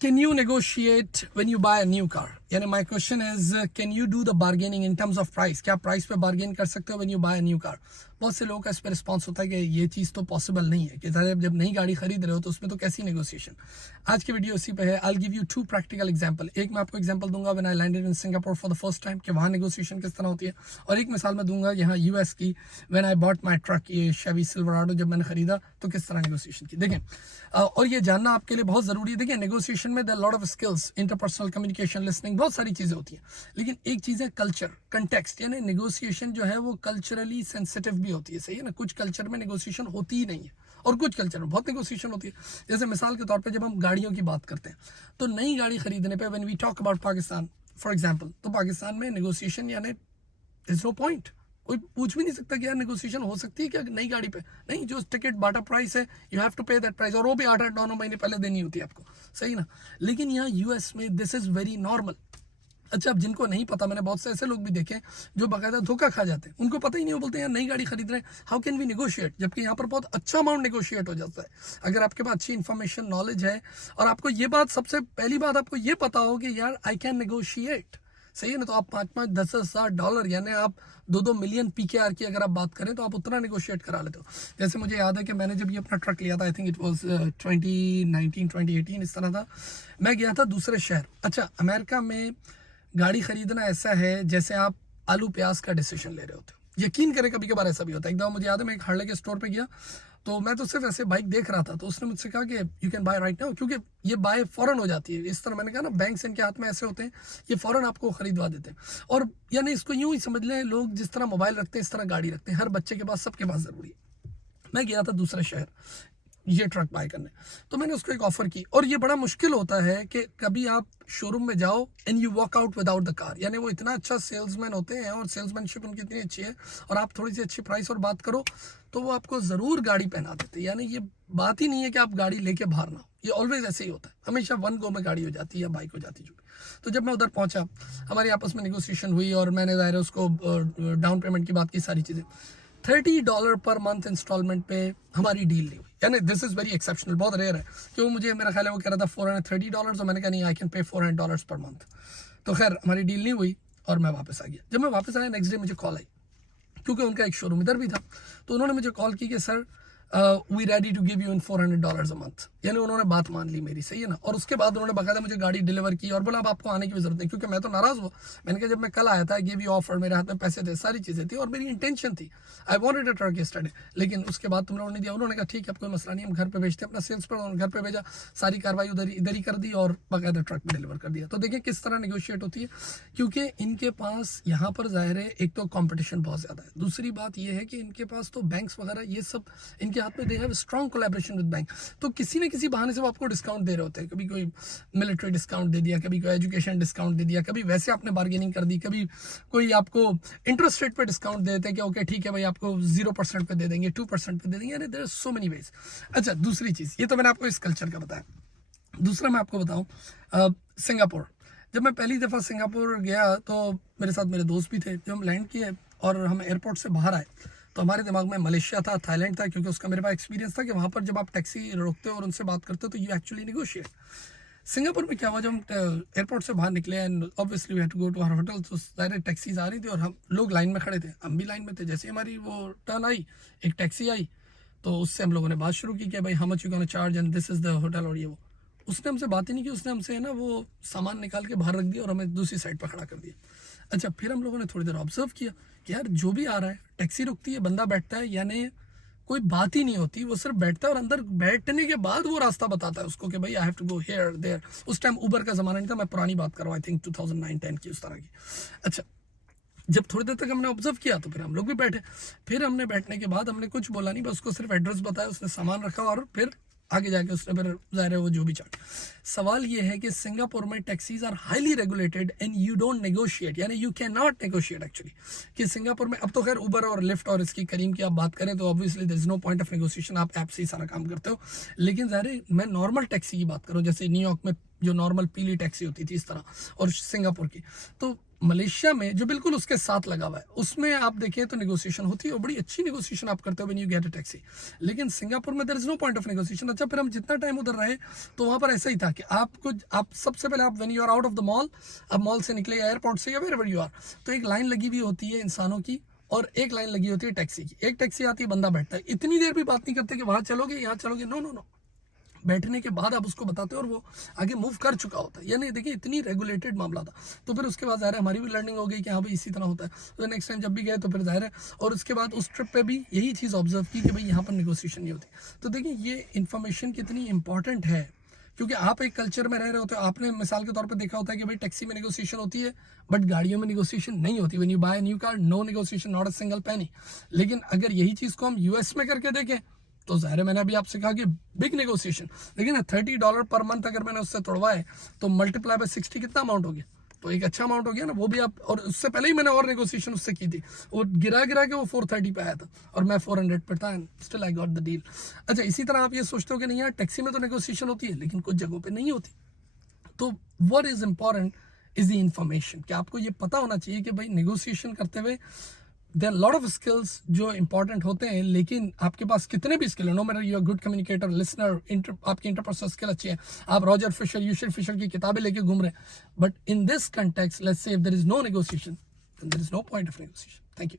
Can you negotiate when you buy a new car? यानी my question is, can you do the bargaining in terms of price? क्या price पे bargain कर सकते हो when you buy a new car? बहुत से लोगों का इस पर रिस्पॉन्स होता है कि ये चीज़ तो पॉसिबल नहीं है कि जब नई गाड़ी खरीद रहे हो तो उसमें तो कैसी नेगोशिएशन। आज की वीडियो इसी पे है। I'll give you two practical example। एक मैं आपको एग्जांपल दूंगा when I landed in Singapore for the first time कि वहाँ नेगोशिएशन किस तरह होती है, और एक मिसाल मैं दूंगा यहाँ यूएस की when I bought my truck, ये Chevy Silverado जब मैंने खरीदा तो किस तरह नेगोशिएशन की। देखें, और ये जानना आपके लिए बहुत ज़रूरी है। देखिए, नेगोशिएशन में there lot of skills, interpersonal communication, listening, बहुत सारी चीज़ें होती हैं, लेकिन एक चीज़ है कल्चर, कंटेक्स्ट। यानी नेगोशिएशन जो है वो कल्चरली सेंसिटिव भी होती है, सही है ना। कुछ कल्चर में नेगोशिएशन होती ही नहीं है और कुछ कल्चर में बहुत नेगोशिएशन होती है। जैसे मिसाल के तौर पे जब हम गाड़ियों की बात करते हैं तो नई गाड़ी खरीदने पे when we talk about Pakistan for example, तो पाकिस्तान में नेगोशिएशन यानी इज नो पॉइंट। कोई पूछ भी नहीं सकता कि यार नेगोशिएशन हो सकती है क्या नई गाड़ी पे, नहीं, जो टिकट बाटा प्राइस है यू हैव टू पे दैट प्राइस, और वो भी 8-9 महीने पहले देनी होती है आपको, सही ना। लेकिन यहाँ यूएस में दिस इज वेरी नॉर्मल। अच्छा, अब जिनको नहीं पता, मैंने बहुत से ऐसे लोग भी देखे जो बाकायदा धोखा खा जाते हैं, उनको पता ही नहीं, वो बोलते हैं यार नई गाड़ी खरीद रहे हैं, हाउ कैन वी नेगोशिएट, जबकि यहाँ पर बहुत अच्छा अमाउंट नेगोशिएट हो जाता है अगर आपके पास अच्छी इन्फॉर्मेशन, नॉलेज है, और आपको ये बात, सबसे पहली बात आपको ये पता हो कि यार आई कैन नेगोशिएट, सही है ना। तो आप 5-5, 10-10 हज़ार डॉलर यानी आप 2-2 मिलियन पीकेआर की अगर आप बात करें तो आप उतना नेगोशिएट करा लेते हो। जैसे मुझे याद है कि मैंने जब ये अपना ट्रक लिया था, आई थिंक इट वाज 2019-2018 इस तरह था, मैं गया था दूसरे शहर। अच्छा, अमेरिका में गाड़ी खरीदना ऐसा है जैसे आप आलू प्याज का डिसीजन ले रहे होते हो। यकीन करें, कभी कभार ऐसा भी होता है। एक दफा मुझे याद है मैं एक हार्ले के स्टोर पे गया, तो मैं तो सिर्फ ऐसे बाइक देख रहा था, तो उसने मुझसे कहा कि you can buy right now, क्योंकि ये बाय फौरन हो जाती है। इस तरह मैंने कहा ना, बैंक इनके हाथ में ऐसे होते हैं, ये फौरन आपको खरीदवा देते हैं। और यानी इसको यूं ही समझ लें, लोग जिस तरह मोबाइल रखते हैं इस तरह गाड़ी रखते हैं, हर बच्चे के पास, सबके पास ज़रूरी है। मैं गया था दूसरे शहर ये ट्रक बाय करने, तो मैंने उसको एक ऑफर की, और ये बड़ा मुश्किल होता है कि कभी आप शोरूम में जाओ and you walk out without the car. यानी वो इतना अच्छा सेल्समैन होते हैं और सेल्समैनशिप उनकी इतनी अच्छी है, और आप थोड़ी सी अच्छी प्राइस और बात करो तो वो आपको ज़रूर गाड़ी पहना देते हैं। यानी ये बात ही नहीं है कि आप गाड़ी लेके बाहर ना हो, ये ऑलवेज ऐसे ही होता है, हमेशा वन गो में गाड़ी हो जाती है या बाइक हो जाती है जो भी। तो जब मैं उधर पहुंचा, हमारी आपस में नेगोशिएशन हुई और मैंने ज़ाहिर है उसको डाउन पेमेंट की बात की, सारी चीज़ें। $30 पर मंथ इंस्टॉलमेंट पे हमारी डील नहीं हुई। यानी दिस इज़ वेरी एक्सेप्शनल, बहुत रेयर है, क्योंकि मुझे, मेरा ख्याल है वो कह रहा था $430, और मैंने कहा नहीं, I can pay $400 per month. तो खैर हमारी डील नहीं हुई और मैं वापस आ गया। जब मैं वापस आया, नेक्स्ट डे मुझे कॉल आई, क्योंकि उनका एक शोरूम इधर भी था, तो उन्होंने मुझे कॉल की कि sir we ready to give you in $400 a month. यानी उन्होंने बात मान ली मेरी, सही है ना। और उसके बाद उन्होंने बाकायदा मुझे गाड़ी डिलीवर की और बोला अब आपको आने की भी जरूरत नहीं, क्योंकि मैं तो नाराज हुआ। मैंने कहा जब मैं कल आया था, गिव यू ऑफर, मेरे हाथ में पैसे थे, सारी चीज़ें थी और मेरी इंटेंशन थी, I wanted a truck yesterday, लेकिन उसके बाद तुम लोगों ने दिया। उन्होंने कहा ठीक है, अब कोई मसला नहीं, हम घर पे भेजते हैं। अपना सेल्स पर उन्होंने घर पे भेजा, सारी कार्रवाई इधर ही कर दी और बाकायदा ट्रक में डिलीवर कर दिया। तो देखिए किस तरह निगोशिएट होती है, क्योंकि इनके पास यहाँ पर ज़ाहिर है एक तो कॉम्पिटिशन बहुत ज़्यादा है, दूसरी बात यह है कि इनके पास तो बैंक्स वगैरह ये सब इनके हाथ में, they have strong collaboration with bank. तो किसी न किसी बहाने से वो आपको डिस्काउंट दे रहे होते हैं। कभी कोई मिलिट्री डिस्काउंट दे दिया, कभी कोई एजुकेशन डिस्काउंट दे दिया, कभी वैसे आपने बार्गेनिंग कर दी, कभी कोई आपको इंटरेस्ट रेट पे डिस्काउंट दे देते हैं कि ओके ठीक है भाई, आपको 0% पे दे देंगे, 2% पे दे देंगे। यानी there are so many ways. अच्छा, दूसरी चीज़, ये तो मैंने आपको इस कल्चर का बताया। दूसरा मैं आपको बताऊं, सिंगापुर। जब मैं पहली दफ़ा सिंगापुर गया तो मेरे साथ मेरे दोस्त भी थे। जब हम लैंड किए और हम एयरपोर्ट से बाहर आए तो हमारे दिमाग में मलेशिया था, थाईलैंड था, क्योंकि उसका मेरे पास एक्सपीरियंस था कि वहाँ पर जब आप टैक्सी रोकते हो और उनसे बात करते हो तो यू एक्चुअली नेगोशिएट। सिंगापुर में क्या हुआ, जब हम एयरपोर्ट से बाहर निकले and obviously we had to go to our hotel, तो सारे टैक्सीज आ रही थी और हम लोग लाइन में खड़े थे, हम भी लाइन में थे। जैसे हमारी वो टर्न आई, एक टैक्सी आई, तो उससे हम लोगों ने बात शुरू की कि भाई how much you gonna charge and this is the hotel, और ये वो। उसने हमसे बात ही नहीं की, उसने हमसे है ना वो सामान निकाल के बाहर रख दिया और हमें दूसरी साइड पर खड़ा कर दिया। अच्छा, फिर हम लोगों ने थोड़ी देर ऑब्जर्व किया कि यार जो भी आ रहा है, टैक्सी रुकती है, बंदा बैठता है, यानी कोई बात ही नहीं होती, वो सिर्फ बैठता है और अंदर बैठने के बाद वो रास्ता बताता है उसको कि भाई I have to go here there. उस टाइम उबर का ज़माना नहीं था, मैं पुरानी बात कर रहा हूँ, आई थिंक 2009-10 की, उस तरह की। अच्छा, जब थोड़ी देर तक हमने ऑब्जर्व किया तो फिर हम लोग भी बैठे। फिर हमने बैठने के बाद हमने कुछ बोला नहीं, बस उसको सिर्फ एड्रेस बताया, उसने सामान रखा और फिर आगे जाके उसने फिर ज़ाहिर है वो जो भी चार्ट। सवाल ये है कि सिंगापुर में taxis are highly regulated and you don't negotiate, यानी you can not negotiate actually. कि सिंगापुर में अब तो खैर उबर और लिफ्ट और इसकी करीम की आप बात करें तो obviously there is no point of negotiation, आप ऐप से ही सारा काम करते हो। लेकिन ज़ाहिर है मैं नॉर्मल टैक्सी की बात करूँ, जैसे न्यूयॉर्क में जो नॉर्मल पीली टैक्सी होती थी इस तरह, और सिंगापुर की। तो मलेशिया में जो बिल्कुल उसके साथ लगा हुआ है, उसमें आप देखें तो नेगोशिएशन होती है और बड़ी अच्छी नेगोशिएशन आप करते हो when you get a taxi. लेकिन सिंगापुर में there is no point of negotiation. अच्छा, फिर हम जितना टाइम उधर रहे तो वहाँ पर ऐसा ही था कि आप सबसे पहले आप when you are out of the mall, अब मॉल से निकले एयरपोर्ट से या वेयरएवर यू आर, तो एक लाइन लगी हुई होती है इंसानों की और एक लाइन लगी होती है टैक्सी की। एक टैक्सी आती है, बंदा बैठता है, इतनी देर भी बात नहीं करते कि वहाँ चलोगे यहाँ चलोगे, नो नो नो, बैठने के बाद आप उसको बताते हो और वो आगे मूव कर चुका होता है। यानी देखिए इतनी रेगुलेटेड मामला था। तो फिर उसके बाद ज़ाहिर है हमारी भी लर्निंग हो गई कि हाँ भाई इसी तरह होता है। तो नेक्स्ट टाइम जब भी गए तो फिर ज़ाहिर है, और उसके बाद उस ट्रिप पे भी यही चीज़ ऑब्जर्व की कि भाई यहाँ पर नेगोशिएशन नहीं होती। तो देखिए ये इन्फॉर्मेशन कितनी इंपॉर्टेंट है, क्योंकि आप एक कल्चर में रह रहे होते हो। आपने मिसाल के तौर पे देखा होता है कि भाई टैक्सी में नेगोशिएशन होती है बट गाड़ियों में नेगोशिएशन नहीं होती। When you buy new car, no negotiation, not a single penny. लेकिन अगर यही चीज़ को हम यूएस में करके देखें तो ज़ाहिर है मैंने अभी आपसे कहा कि बिग नेगोशिएशन, लेकिन $30 पर मंथ अगर मैंने उससे तोड़वाए तो मल्टीप्लाई बाय 60 कितना अमाउंट हो गया, तो एक अच्छा अमाउंट हो गया ना वो भी आप। और उससे पहले ही मैंने और नेगोशिएशन उससे की थी, वो गिरा के वो 430 पे आया था और मैं 400 पे था, and still I got the deal. अच्छा, इसी तरह आप ये सोचते हो कि नहीं यार टैक्सी में तो नेगोशिएशन होती है लेकिन कुछ जगहों पर नहीं होती। तो what is important is the information, कि आपको ये पता होना चाहिए कि भाई नेगोशिएशन करते हुए देयर लॉट ऑफ स्किल्स जो इंपॉर्टेंट होते हैं। लेकिन आपके पास कितने भी स्किल हो, no matter you are good communicator, listener, आपकी इंटरपर्सनल स्किल अच्छी है, आप रॉजर फिशर, यूशर फिशर की किताबें लेके घूम रहे हैं, but in this context let's say if there is no negotiation there is no point of negotiation. Thank you.